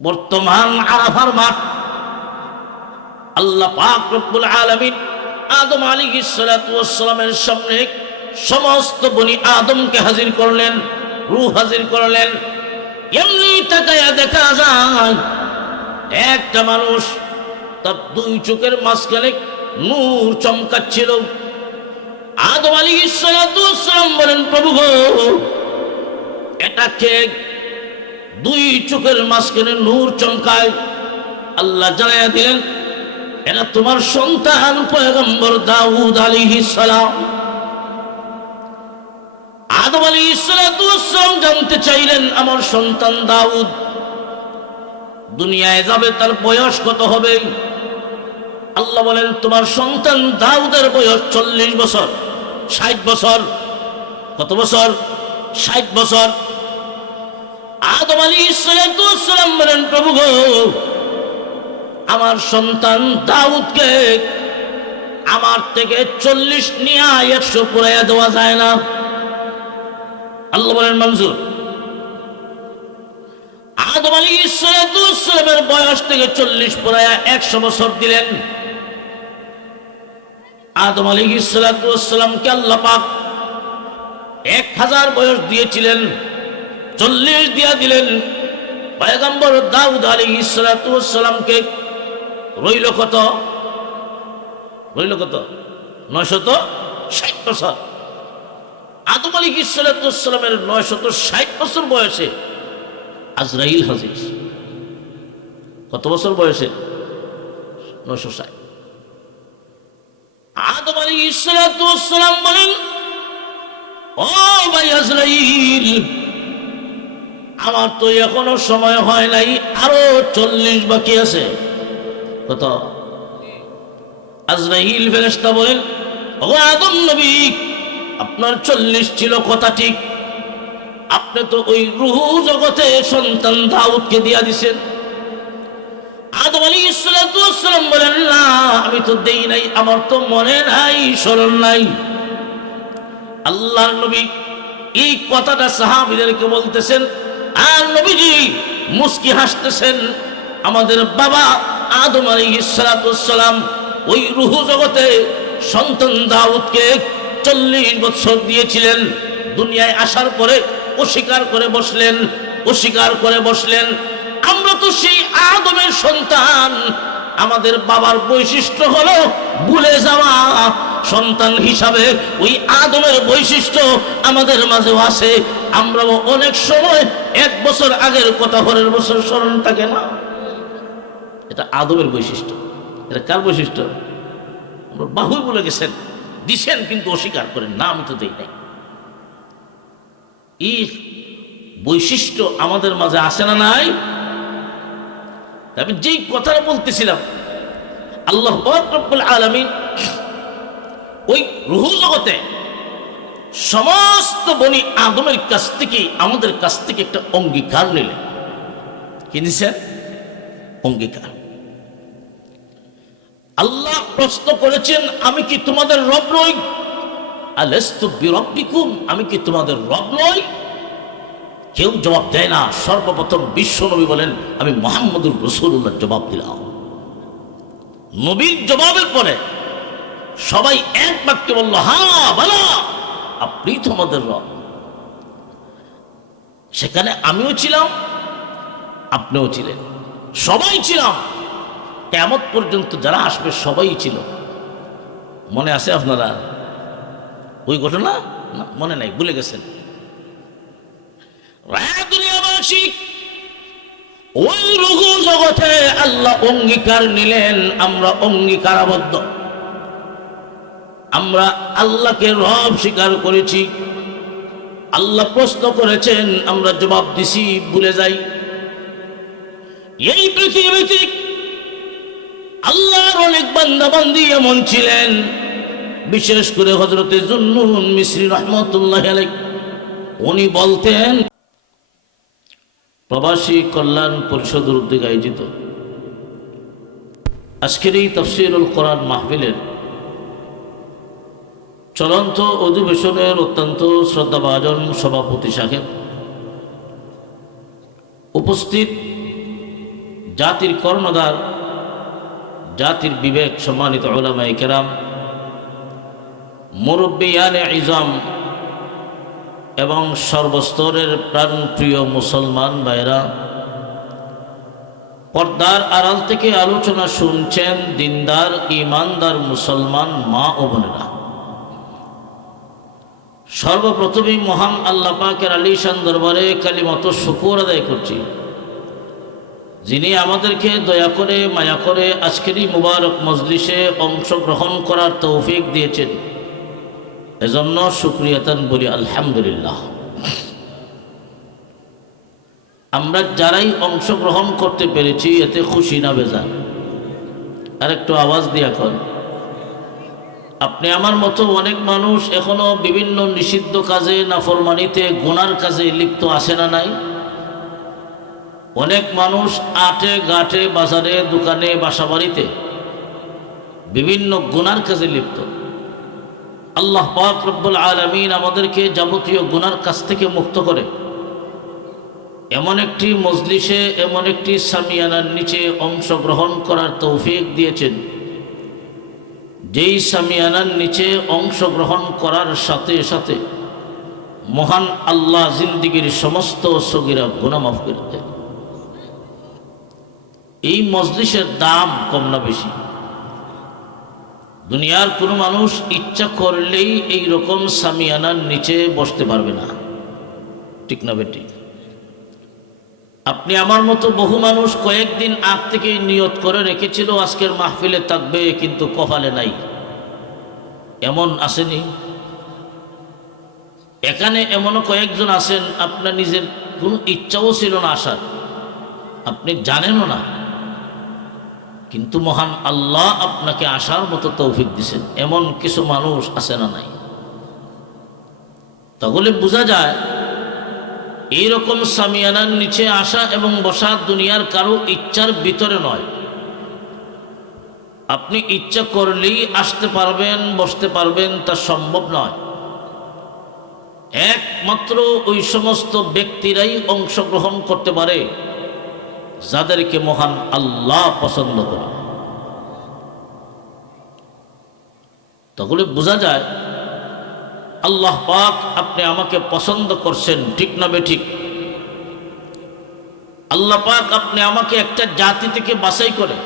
বর্তমান আরাফার মাঠ। আল্লাহ পাক রব্বুল আলামিন আদম আলাইহিস সালাতু ওয়াস সালামের সামনে সমস্ত বনি আদমকে হাজির করলেন, রূহ হাজির করলেন। এমনি তাকায়া দেখা যায় একটা মানুষ, তার দুই চোখের মাঝখানে নূর চমকাচ্ছিল। আদম আলাইহিস সালাতু ওয়াস সালাম বলেন, প্রভু গো, এটা কে? দুই চোখের মাঝখানে নূর চমকায়। আল্লাহ জানাইয়া দিলেন, এরা তোমার সন্তান পয়গম্বর দাউদ আলাইহিস সালাম। আদম আলাইহিস সালাম জানতে চাইলেন, আমার সন্তান দাউদ দুনিয়ায় যাবে, তার বয়স কত হবে? আল্লাহ বলেন, তোমার সন্তান দাউদের বয়স 40 বছর, 60 বছর। কত বছর? 60 বছর। আদম আলাইহিস সালাম বলেন, প্রভু গো, আমার সন্তান দাউদকে আমার থেকে 40 নিয়ে 100 পুরাইয়া দেওয়া যায় না। আল্লাহ বলেন, মঞ্জুর। আদম আলাইহিস সালামের বয়স থেকে 40 পুরাইয়া 100 বছর দিলেন। আদম আলাইহিস সালামকে আল্লাহ পাক 1000 বয়স দিয়েছিলেন, 40 দিয়া দিলেন। পয়গম্বর দাউদ আলাইহিস সালামকে রইল কত? রইল কত? 960 বছর। আদম আলাইহিস সালামের 960 বছর বয়সে আজরাইল হাজির। কত বছর বয়সে? 960। আদম আলাইহিস সালাম বলেন, ও ভাই আজরাইল, আমার তো এখনো সময় হয় নাই, আরো 40 বাকি আছে। কত? আজরাইল ফেরেশতা বলেন, ও আদম নবী, আপনার 40 ছিল কথা ঠিক, আপনি তো ওই রূহ জগতে সন্তান দাউদকে দিয়া দিছেন। আদম আলাইহিস সালাম বলেন, না, আমি তো দেই নাই, আমার তো মনে নাই, স্মরণ নাই। আল্লাহর নবী এই কথাটা সাহাবীদেরকে বলতেছেন, আর নবীজি মুস্কি হাসতেছেন। আমাদের বাবা আদম আলাইহিস সালাম ওই রূহ জগতে সন্তান দাউদকে 40 বছর দিয়েছিলেন। দুনিয়ায় আসার পরে অস্বীকার করে বসলেন। আমরা তো সেই আদমের সন্তান। আমাদের বাবার বৈশিষ্ট্য হলো ভুলে যাওয়া। সন্তান হিসাবে ওই আদমের বৈশিষ্ট্য আমাদের মাঝেও আছে। আমরাও অনেক সময় 1 বছর আগের কথা পরের বছর স্মরণ থাকে না। এটা আদমের বৈশিষ্ট্য। এটা কার বৈশিষ্ট্য? আমরা বাহুই বলে গেছেন, দিছেন, কিন্তু অস্বীকার করেন, না, আমি তো দেই নাই। এই বৈশিষ্ট্য আমাদের মাঝে আছে না নাই? আমি যেই কথাটা বলতেছিলাম, আল্লাহ রাব্বুল আলামিন ওই রূহ জগতে সমস্ত বনি আদমের কাছ থেকে, আমাদের কাছ থেকে একটা অঙ্গীকার নিলেন। কি নিছেন? অঙ্গীকার। আল্লাহ প্রশ্ন করেছেন, আমি কি তোমাদের রব নই? আলাস্তু বিরাব্বিকুম, আমি কি তোমাদের রব নই? কেউ জবাব দেয় না। সর্বপ্রথম বিশ্ব নবী বলেন, আমি মুহাম্মদুর রাসূলুল্লাহ জবাব দিলাম। নবীর জবাবের পরে সবাই এক বাক্যে বলল, হ্যাঁ বলো, আপনি তোমাদের রব। সেখানে আমিও ছিলাম, আপনিও ছিলেন, সবাই ছিলাম। কিয়ামত পর্যন্ত যারা আসবে সবাই ছিল। মনে আছে আপনারা ওই ঘটনা? না, মনে নাই, ভুলে গেছেন। দুনিয়াবাসী, ওই রূহ জগতে আল্লাহ অঙ্গীকার নিলেন, আমরা অঙ্গীকারাবদ্ধ। আমরা আল্লাহকে রব স্বীকার করেছি। আল্লাহ প্রশ্ন করেছেন, আমরা জবাব দিছি, ভুলে যাই। এই পৃথিবীতে আল্লাহর অনেক বান্দা বান্দি এমন ছিলেন, বিশেষ করে হযরতে জুন্নুন মিসরি রাহমাতুল্লাহি আলাইহি, উনি বলতেন, প্রবাসী কল্যাণ পরিষদের উদ্যোগে আয়োজিত আজকের এই তাফসীরুল কোরআন মাহফিলের চলন্ত অধিবেশনের অত্যন্ত শ্রদ্ধাভাজন সভাপতি সাহেব, উপস্থিত জাতির কর্ণধার, জাতির বিবেক, সম্মানিত উলামায়ে কেরাম, মুরব্বিয়ানে ইজম এবং সর্বস্তরের প্রাণপ্রিয় মুসলমান ভাইরা, পর্দার আড়াল থেকে আলোচনা শুনছেন দিনদার ইমানদার মুসলমান মা ও বোনেরা। সর্বপ্রথমেই মহান আল্লাহ পাকের আলিশান দরবারে কালিমত শুকর আদায় করছি, যিনি আমাদেরকে দয়া করে মায়া করে আজকের এই মুবারক মজলিসে অংশগ্রহণ করার তৌফিক দিয়েছেন। এজন্য শুকরিয়াতান বলি আলহামদুলিল্লাহ। আমরা যারাই অংশগ্রহণ করতে পেরেছি এতে খুশি না বেজার? আর একটু আওয়াজ দিয়ে এখন। আপনি আমার মতো অনেক মানুষ এখনো বিভিন্ন নিষিদ্ধ কাজে, নাফরমানিতে, গুনার কাজে লিপ্ত আছে না নাই? অনেক মানুষ আটে ঘাটে, বাজারে, দোকানে, বাসাবাড়িতে বিভিন্ন গুনার কাজে লিপ্ত। আল্লাহ পাক রব্বুল আলামিন আমাদেরকে যাবতীয় গুনার কাছ থেকে মুক্ত করে এমন একটি মজলিসে, এমন একটি সামিয়ানার নিচে অংশগ্রহণ করার তৌফিক দিয়েছেন, যেই সামিয়ানার নিচে অংশগ্রহণ করার সাথে সাথে মহান আল্লাহ জিন্দিগির সমস্ত সগীরা গুনাহ মাফ করে দেন। এই মজলিসের দাম কম না বেশি? দুনিয়ার কোনো মানুষ ইচ্ছা করলেই এই রকম সামিয়ানার নিচে বসতে পারবে না, ঠিক না বেটি? আপনি আমার মতো বহু মানুষ কয়েকদিন আগ থেকে নিয়ত করে রেখেছিল আজকের মাহফিলে থাকবে, কিন্তু কপালে নাই। এমন আসেনি? এখানে এমনও কয়েকজন আছেন আপনার নিজের কোনো ইচ্ছাও ছিল না আসার, আপনি জানেনও না, কিন্তু মহান আল্লাহ আপনাকে আসার মতো তৌফিক দিয়েছেন। এমন কিছু মানুষ আছে না নাই? তাহলে বোঝা যায় এইরকম সামিয়ানার নিচে আসা এবং বসা দুনিয়ার কারো ইচ্ছার ভিতরে নয়। আপনি ইচ্ছা করলেই আসতে পারবেন, বসতে পারবেন, তা সম্ভব নয়। একমাত্র ওই সমস্ত ব্যক্তিরাই অংশগ্রহণ করতে পারে যাদেরকে মহান আল্লাহ পছন্দ করে। তাহলে বোঝা যায় আল্লাহ পাক আপনি আমাকে পছন্দ করছেন, ঠিক না বেঠিক? আল্লাহ পাক আপনি আমাকে একটা জাতি থেকে বাছাই করে,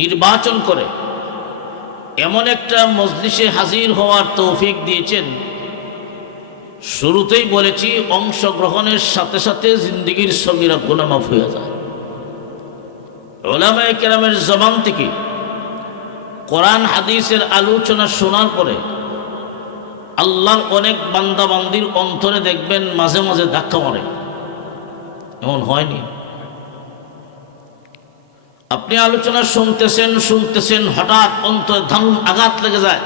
নির্বাচন করে এমন একটা মজলিসে হাজির হওয়ার তৌফিক দিয়েছেন। শুরুতেই বলেছি, অংশগ্রহণের সাথে সাথে জিন্দেগির সগীরা গুনাহ মাফ হয়ে যায়। উলামায়ে কেরামের জবান থেকে কোরআন হাদিসের আলোচনা শোনার পরে আল্লাহর অনেক বান্দা বান্দির অন্তরে দেখবেন মাঝে মাঝে ধাক্কা মারে। এমন হয়নি? আপনি আলোচনা শুনতেছেন, হঠাৎ অন্তরে ধানুন আঘাত লেগে যায়।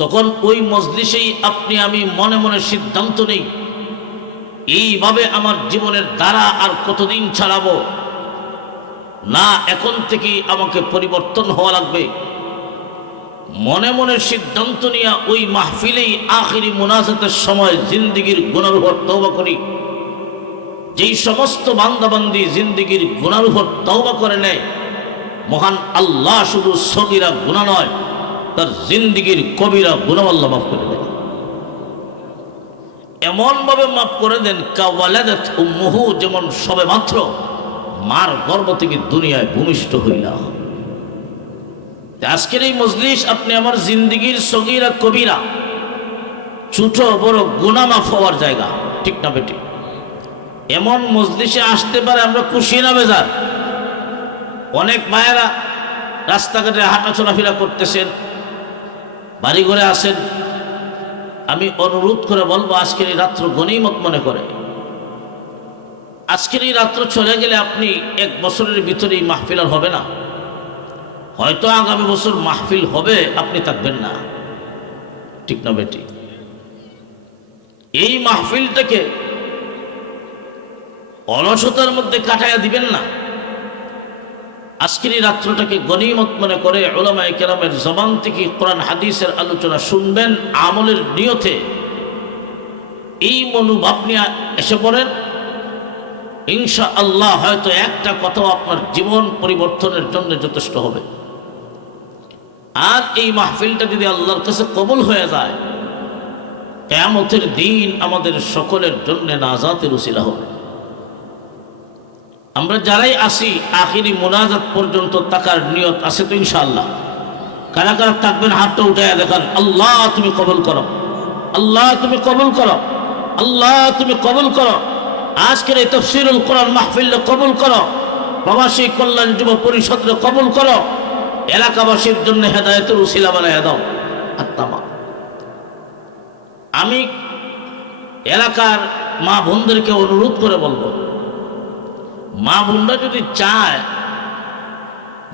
তখন ওই মজলিসেই আপনি আমি মনে মনে সিদ্ধান্ত নেই, এইভাবে আমার জীবনের দ্বারা আর কতদিন চালাবো না, এখন থেকেই আমাকে পরিবর্তন হওয়া লাগবে। মনে মনে সিদ্ধান্ত নিয়ে ওই মাহফিলেই আখিরি মুনাজাতের সময় জিন্দিগির গুনার উপর তওবা করি। যেই সমস্ত বান্দাবান্দি জিন্দিগির গুনার উপর তওবা করে নেয়, মহান আল্লাহ শুধু সগীরা গুনাহ নয়, তার জিন্দিগির কবিরা গুনাহ আল্লাহ মাফ করে দেন। এমনভাবে মাফ করে দেন কাওয়ালাদাত উম্মুহু, যেমন সবে মাত্র মার গর্ভ থেকে দুনিয়ায় ভূমিষ্ঠ হইলা। আজকের এই মজলিস আপনি আমার জিন্দিগির সগীরা কবিরা, ছোট বড় গুনাহ মাফ হওয়ার জায়গা, ঠিক না বেটি? এমন মজলিসে আসতে পারে আমরা খুশি না বেজার? অনেক মায়েরা রাস্তাঘাটে হাঁটা চলাফেরা করতেছেন, বাড়ি ঘরে আসেন। আমি অনুরোধ করে বলবো, আজকের এই রাত্র গনিমত মনে করে। আজকের এই রাত্র চলে গেলে আপনি এক বছরের ভিতরে এই মাহফিল আর হবে না। হয়তো আগামী বছর মাহফিল হবে, আপনি থাকবেন না, ঠিক না বেটি? এই মাহফিলটাকে অলসতার মধ্যে কাটাইয়া দিবেন না। আজকের এই রাত্রটাকে গনিমত মনে করে উলামায়ে কেরামের জবান থেকে কোরআন হাদিসের আলোচনা শুনবেন, আমলের নিয়তে এই মনোভাব নিয়ে এসে পড়েন। ইনশাআল্লাহ হয়তো একটা কথাও আপনার জীবন পরিবর্তনের জন্য যথেষ্ট হবে। আর এই মাহফিলটা যদি আল্লাহর কাছে কবুল হয়ে যায়, কিয়ামতের দিন আমাদের সকলের জন্য নাজাতের উসিলা হবে। আমরা যারাই আসি আখিরি মোনাজাত পর্যন্ত তাকার নিয়ত আছে তো ইনশাআল্লাহ? কারা কারা থাকবেন হাতটা উঠায় দেখান। আল্লাহ তুমি কবুল করো, আল্লাহ তুমি কবুল করো, আল্লাহ তুমি কবুল করো। আজকের এই তাফসীরুল কোরআন মাহফিল কবুল করো, প্রবাসী কল্যাণ যুব পরিষদ কবুল করো, এলাকাবাসীর জন্য হেদায়েতের উসিলা বানায় দাও। আত্মা আমি এলাকার মা বোনদেরকে অনুরোধ করে বলবো, মা বোনরা যদি চায়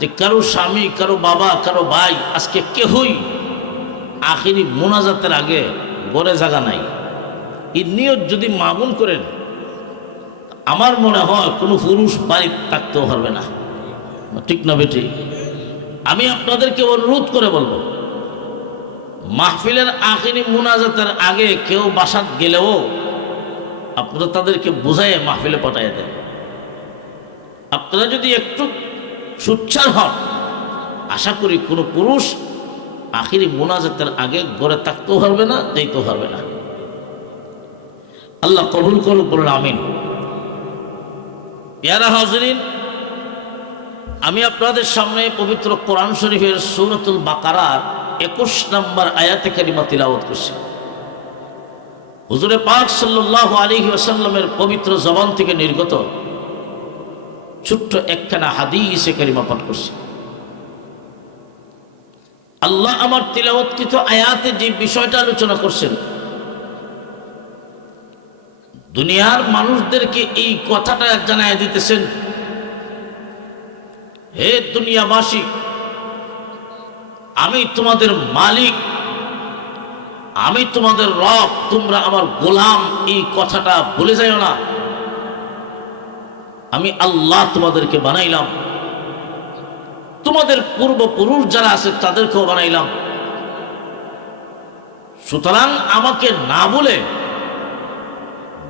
যে কারো স্বামী, কারো বাবা, কারো ভাই আজকে কেহই আখিরি মোনাজাতের আগে গড়ে জায়গা নাই, এই নিয়ত যদি মা বোন করেন, আমার মনে হয় কোনো পুরুষ বাড়ি থাকতেও পারবে না। ঠিক না বেটি? আমি আপনাদেরকে অনুরোধ করে বলবো, মাহফিলের আখিরি মোনাজাতের আগে কেউ বাসাত গেলেও আপনারা তাদেরকে বুঝাইয়ে মাহফিলে পাঠাইয়া দেন। আপনারা যদি একটু সুচ্চার হন, আশা করি কোনো পুরুষ আখিরি মোনাজাতের আগে গড়ে থাকতেও পারবে না, যেতেও পারবে না। আল্লাহ কবুল করুক, বলুন আমিন। ইয়ারা হাজরিন, আমি আপনাদের সামনে পবিত্র কোরআন শরীফের সূরাতুল বাকারার 21 নম্বর আয়াতে কারিমা তিলাওয়াত করছি। হুজুরে পাক সাল্লাল্লাহু আলাইহি ওয়াসাল্লামের পবিত্র জবান থেকে নির্গত ছোট্ট একখানা হাদিসে কারিমা পাঠ করছি। আল্লাহ আমার তিলাওয়াতকৃত আয়াতে যে বিষয়টা আলোচনা করছেন, দুনিয়ার মানুষদেরকে এই কথাটা জানায় দিতেছেন, হে দুনিয়াবাসী, আমি তোমাদের মালিক, আমি তোমাদের রব, তোমরা আমার গোলাম। এই কথাটা ভুলে যাও না। আমি আল্লাহ তোমাদেরকে বানাইলাম, তোমাদের পূর্বপুরুষ যারা আছে তাদেরকেও বানাইলাম। সুতরাং আমাকে না বলে,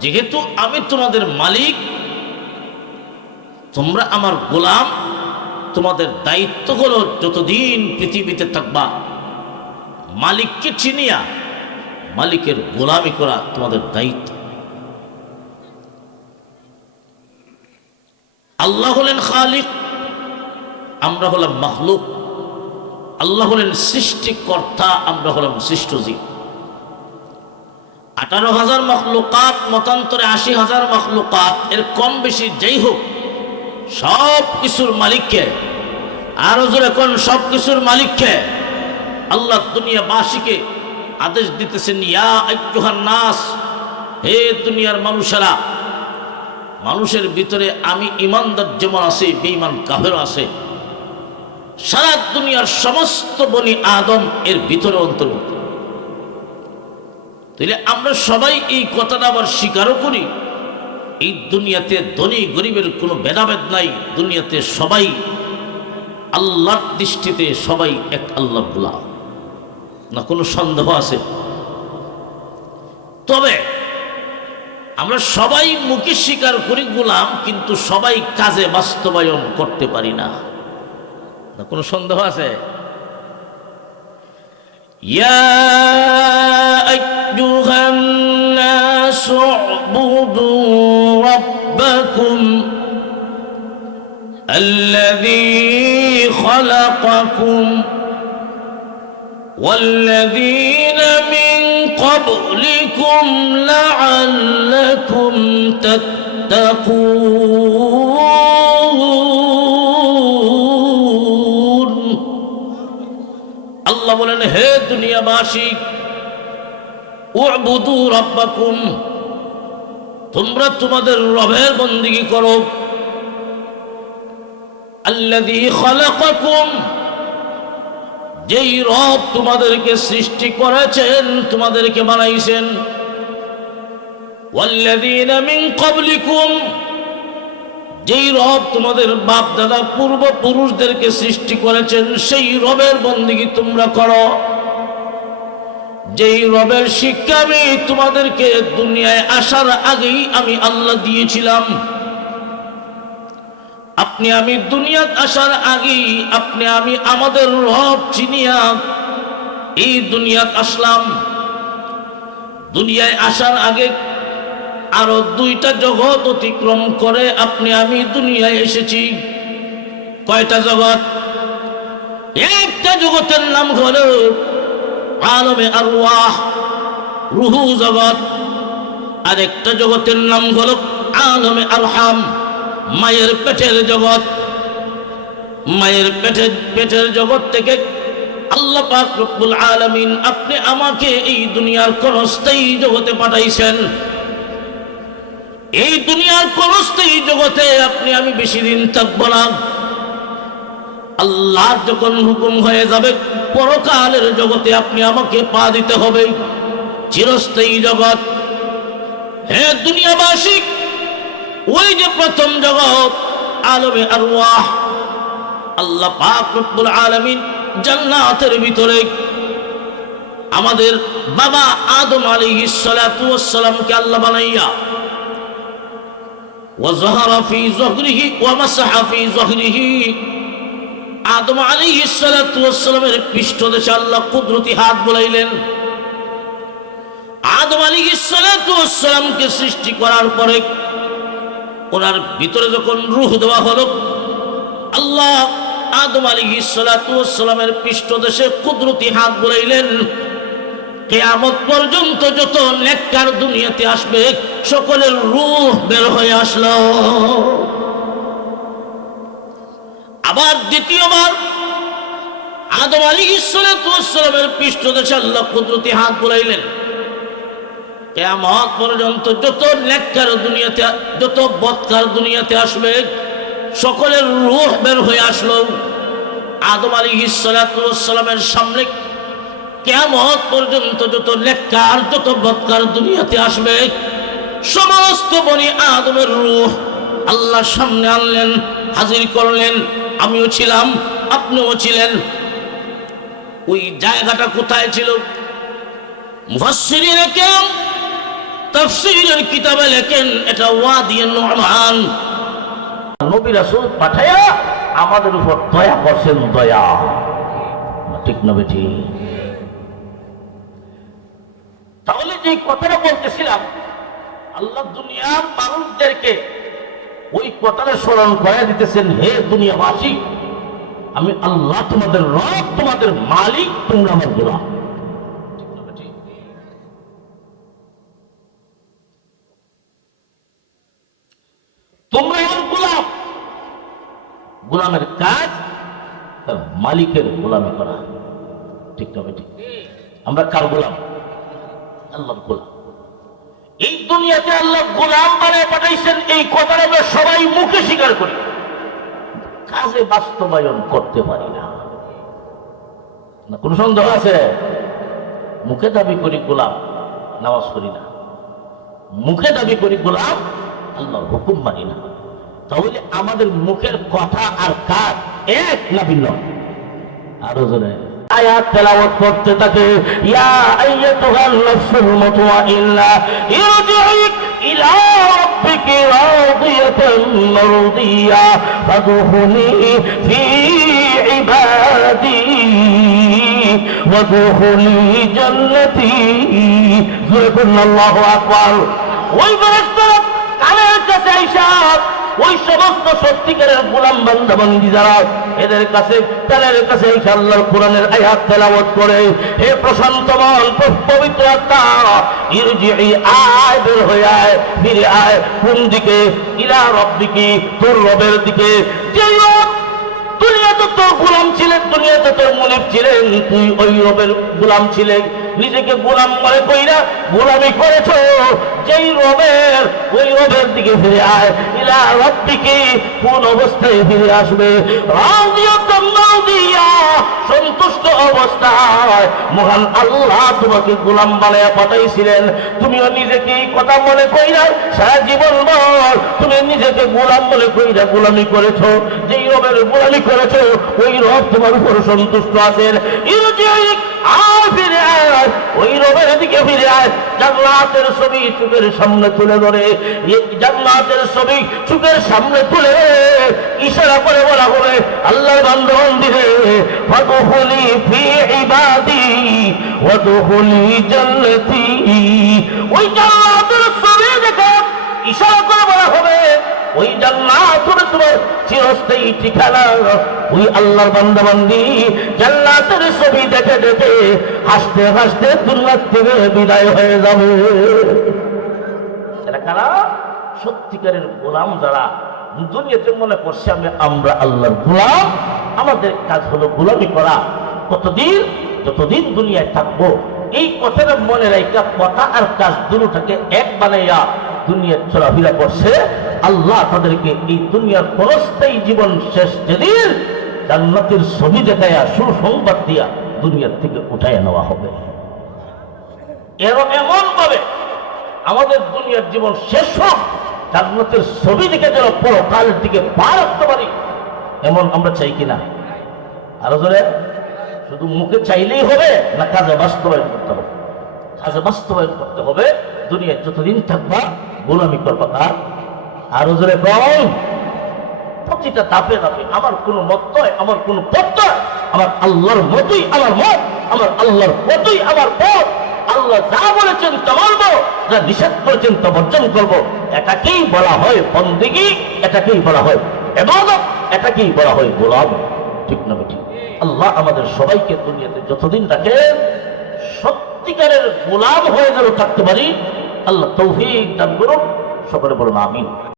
যেহেতু আমি তোমাদের মালিক, তোমরা আমার গোলাম, তোমাদের দায়িত্ব হলো যতদিন পৃথিবীতে থাকবা মালিককে চিনিয়া মালিকের গোলামি করা তোমাদের দায়িত্ব। আল্লাহ হলেন খালিক, আমরা হলাম মাখলুক। আল্লাহ হলেন সৃষ্টিকর্তা, আমরা হলাম সৃষ্টজীব। 18,000 মখলুকাত, মতান্তরে 80,000 মখলুকাত, এর কম বেশি যেই হোক, সব কিছুর মালিককে, আরো জোরে কোন সব কিছুর মালিককে আল্লাহ দুনিয়াবাসীকে আদেশ দিতেছেন, ইয়া আইয়ুহান নাস, হে দুনিয়ার মানুষেরা। মানুষের ভিতরে আমি ইমানদার যেমন আছে, বেঈমান কাফেরও আছে। সারা দুনিয়ার সমস্ত বনি আদম এর ভিতরে অন্তর্ভুক্ত। তাহলে আমরা সবাই এই কথাটা আবার স্বীকারও করি, এই দুনিয়াতে ধনী গরিবের কোনো ভেদাভেদ নাই। দুনিয়াতে সবাই আল্লাহর দৃষ্টিতে সবাই এক আল্লাহর গোলাম, না কোনো সন্দেহ আছে? তবে আমরা সবাই মুখে স্বীকার করি গোলাম, কিন্তু সবাই কাজে বাস্তবায়ন করতে পারি না, না কোনো সন্দেহ আছে? ইয়া আইয়ুহান নাস উবুদু রাব্বাকুম আল্লাযী খালাকাকুম ওয়াল্লাযীনা মিন ক্বাবলিকুম লাআল্লাকুম তাত্তাকুন। আল্লাহ বলেন, হে দুনিয়াবাসী, উবুদু রাব্বাকুম, তোমরা তোমাদের রবের বন্দেগী করো। আল্লাযী খালাকাকুম, যেই রব তোমাদেরকে সৃষ্টি করেছেন, তোমাদেরকে বানাইছেন। ওয়াল্লাযীনা মিন ক্বাবলিকুম, যেই রব তোমাদের বাপ দাদা পূর্বপুরুষদেরকে সৃষ্টি করেছেন, সেই রবের বন্দেগী তোমরা করো। যেই রবের শিক্ষা আমি তোমাদেরকে দুনিয়ায় আসার আগেই আমি আল্লাহ দিয়েছিলাম, আপনি আমি দুনিয়াত আসার আগে আপনি আমি আমাদের রব চিনিয়া এই দুনিয়াত আসলাম। দুনিয়ায় আসার আগে আরো দুইটা জগৎ অতিক্রম করে আপনি আমি দুনিয়ায় এসেছি। কয়টা জগৎ? একটা জগতের নাম হলো আলমে আরওয়াহ, রুহু জগৎ। আরেকটা জগতের নাম হলো আলমে আরহাম, মায়ের পেটের জগৎ। মায়ের পেটের জগৎ থেকে আল্লাহ পাক রব্বুল আলামিন আপনি আমাকে এই দুনিয়ার ক্ষণস্থায়ী জগতে পাঠাইছেন। এই দুনিয়ার ক্ষণস্থায়ী জগতে আপনি আমি বেশি দিন থাকব না। আল্লাহর যখন হুকুম হয়ে যাবে পরকালের জগতে আপনি আমাকে পা দিতে হবে, চিরস্থায়ী জগৎ। হে দুনিয়াবাসী, ওই যে প্রথম জগৎ আলমে আরওয়াহ, আল্লাহ পাক রব্বুল আলামিন জান্নাতের ভিতরে আমাদের বাবা আদম আলাইহিস সালাতু ওয়াস সালামকে আল্লাহ বানাইয়া ওয়া যাহারা ফি যহরিহি ওয়া মাসাহা ফি যহরিহি, আদম আলাইহিস সালাতু ওয়াস সালামের পৃষ্ঠদেশে আল্লাহ কুদরতি হাত বুলাইলেন। আদম আলাইহিস সালাতু ওয়াস সালামকে সৃষ্টি করার পরে ওনার ভিতরে যখন রূহ দেওয়া হলো, আল্লাহ আদম আলাইহিস সালাতু ওয়াস সালামের পৃষ্ঠদেশে কুদরতি হাত বুলাইলেন। কিয়ামত পর্যন্ত যত নেককার দুনিয়াতে আসবে সকলের রূহ বের হয়ে আসলো। আবার দ্বিতীয়বার আদম আলাইহিস সালাতু ওয়াস সালামের পৃষ্ঠদেশে আল্লাহ কুদরতি হাত বুলাইলেন। কিয়ামত পর্যন্ত যত নেককার দুনিয়াতে, যত বদকার দুনিয়াতে আসবে সকলের রূহ বের হয়ে আসলো। আদম আলাইহিস সালাতু ওয়াস সালামের সামনে কিয়ামত পর্যন্ত যত নেককার, যত বদকার দুনিয়াতে আসবে সমস্ত বনি আদমের রূহ আল্লাহর সামনে আনলেন, হাজির করলেন। আমিও ছিলাম, আপনিও ছিলেন। ওই জায়গাটা কোথায় ছিল? মুফাসসিরিনে কেরাম তাফসীরের কিতাবে লেখেন এটা ওয়াদি নু'মান। নবী রাসূল পাঠায়া আমাদের উপর দয়া করছেন, দয়া। ঠিক না বেটি? তাহলে যে কথাটা বলতেছিলাম, আল্লাহ দুনিয়ার মানুষদেরকে ওই কথাটা স্মরণ করে দিতেছেন, হে দুনিয়াবাসী, আমি আল্লাহ তোমাদের রব, তোমাদের মালিক, তোমরা আমার গোলাম। তোমরা আমার গোলাম। গোলামের কাজ মালিকের গোলামি করা। ঠিক না বেটি? আমরা কার গোলাম? আল্লাহর গোলাম। এই দুনিয়াতে আল্লাহ গোলাম বানায় পাঠাইছেন, এই কথাটা আমরা সবাই মুখে স্বীকার করি, কাজে বাস্তবায়ন করতে পারি না। কোন সন্দেহ আছে? মুখে দাবি করি গোলাম, নামাজ পড়ি না। মুখে দাবি করি গোলাম, আল্লাহর হুকুম মানি না। তাহলে আমাদের মুখের কথা আর কাজ এক না ভিন্ন? আরো জোরে আয়াত তেলাওয়াত করতে থাকে, ইয়া আইয়াতুহান নাফসুল মুতমাইন্না ইরজিই ইলা রাব্বিকি রাদিয়াতান মারদিয়া ফাদখুলি ফি ইবাদি ওয়াদখুলি জান্নাতি। আল্লাহু আকবার। ওই ফেরেশতারা কানের কাছে আইসা ওই সমস্ত সত্যিকারের গোলাম বান্দা বান্দি যারা, এদের কাছে কানের কাছে আল্লাহর কোরআনের আয়াত তেলাওয়াত করে, হে প্রশান্ত মন, পবিত্র আত্মা, ইরজিই, আয়, বের হয়ে আয়, ফিরে আয়। কোন দিকে? ইলা রাব্বিকি, তোর রবের দিকে। যে রব দুনিয়াতে তোর গোলাম ছিলেন, দুনিয়াতে তোর মুনিব ছিলেন, তুই ওই রবের গোলাম ছিলেন। নিজেকে গোলাম মনে কইরা গোলামি করেছ, যেই রবের, ওই রবের দিকে ফিরে আয়। ইলা রাব্বিকি, কোন অবস্থায় ফিরে আসবে? রাদিয়াতান মারদিয়া, সন্তুষ্ট অবস্থায়। মহান আল্লাহ তোমাকে গোলাম বানায়া পাঠাইছিলেন। তুমিও নিজেকে এই কথা মনে কইরা সারা জীবন ভর তুমি নিজেকে গোলাম মনে কইরা গোলামি করেছ। যেই রবের গোলামি করেছ, ওই রব তোমার উপর সন্তুষ্ট আছেন। ইরজিই, আয়, ফিরে আয়, ওই রবের দিকে ফিরে আয়। জান্নাতের ছবি চোখের সামনে তুলে ধরে, জান্নাতের ছবি চোখের সামনে তুলে ইশারা করে বলা হবে আল্লাহর বান্দা-বান্দী রে ফাদখুলি ফি ইবাদি ওয়াদখুলি জান্নাতি। ওই জান্নাতের ছবি দেখে ইশারা করে বলা হবে ওই জান্নাত হবে তোমার চিরস্থায়ী ঠিকানা। ওই আল্লাহর বান্দা-বান্দী জান্নাতের ছবি দেখে দেখে হাসতে হাসতে দুনিয়া থেকে বিদায় হয়ে যাবে। এরা কারা? সত্যিকারের গোলাম যারা দুনিয়াতে মনে করছে আমরা আল্লাহর গোলাম, আমাদের কাজ হলো গোলামি করা। কতদিন? যতদিন দুনিয়ায় থাকবো। এই কথাটা মনে রাখা কথা আর কাজ দুটোটাকে এক বানাইয়া দুনিয়ার চলাফেরা করছে। আল্লাহ তাদেরকে এই দুনিয়ার ক্ষণস্থায়ী জীবন শেষ যেদিন জান্নাতের ছবি দেখাইয়া সুসংবাদ দিয়া দুনিয়ার থেকে উঠাইয়া নেওয়া হবে। এমন ভাবে আমাদের দুনিয়ার জীবন শেষ হোক, জান্নাতের ছবি দেখে যেন পরকালের দিকে পা রাখতে পারি, এমন আমরা চাই কিনা? আরো জোরে, শুধু মুখে চাইলেই হবে না কাজে বাস্তবায়ন করতে হবে? কাজে বাস্তবায়ন করতে হবে। দুনিয়ায় যতদিন থাকবা গোলামি করবা কার? আরো জোরে কম। প্রতিটা ধাপে ধাপে আমার কোনো মত নয়, আমার কোনো পথ নয়, আমার আল্লাহর মতই আমার মত, আমার আল্লাহর মতই আমার পথ। আল্লাহ যা বলেছেন তা মানবো, যা নিষেধ করেছেন তা বর্জন করবো। এটাকেই বলা হয় বন্দেগী, এটাকেই বলা হয় ইবাদত, এটাকেই বলা হয় গোলাম। ঠিক না ঠিক? আল্লাহ আমাদের সবাইকে দুনিয়াতে যতদিন রাখেন সত্যিকারের গোলাম হয়ে যেন থাকতে পারি, আল্লাহ তৌফিক দান করুন। সকলে বলুন আমিন।